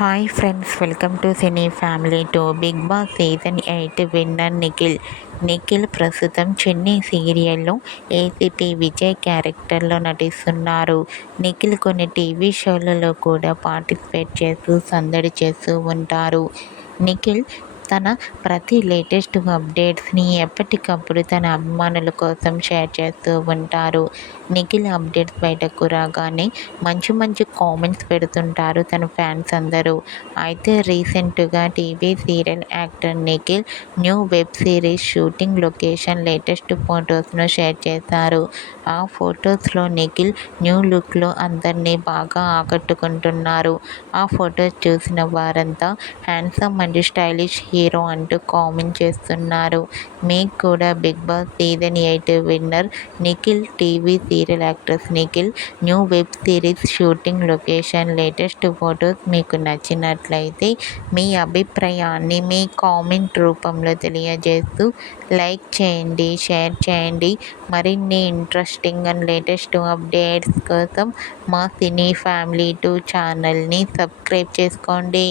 Hi friends, welcome to Cine Family two. Bigg Boss season 8 winner Nikhil ప్రస్తుతం చెన్నై సీరియల్లో ACP Vijay క్యారెక్టర్లో నటిస్తున్నారు. నిఖిల్ కొన్ని టీవీ షోలలో కూడా పార్టిసిపేట్ చేస్తూ సందడి చేస్తూ ఉంటారు. నిఖిల్ తన ప్రతి లేటెస్ట్ అప్డేట్స్ని ఎప్పటికప్పుడు తన అభిమానుల కోసం షేర్ చేస్తూ ఉంటారు. నిఖిల్ అప్డేట్స్ బయటకు రాగానే మంచి కామెంట్స్ పెడుతుంటారు తన ఫ్యాన్స్ అందరూ. అయితే రీసెంట్గా TV serial actor Nikhil new web series shooting location latest ఫొటోస్ను షేర్ చేశారు. ఆ ఫొటోస్లో నిఖిల్ న్యూ లుక్లో అందరినీ బాగా ఆకట్టుకుంటున్నారు. ఆ ఫొటోస్ చూసిన వారంతా హ్యాండ్సమ్ అండ్ స్టైలిష్ హీరో అంటూ కామెంట్ చేస్తున్నారు. మీకు కూడా Bigg Boss season 8 winner Nikhil, TV serial actress Nikhil new web series shooting location latest photos మీకు నచ్చినట్లయితే మీ అభిప్రాయాన్ని మీ కామెంట్ రూపంలో తెలియజేస్తూ లైక్ చేయండి, షేర్ చేయండి. మరిన్ని ఇంట్రెస్టింగ్ అండ్ లేటెస్ట్ అప్డేట్స్ కోసం మా సినీ ఫ్యామిలీ 2 ఛానల్ని సబ్స్క్రైబ్ చేసుకోండి.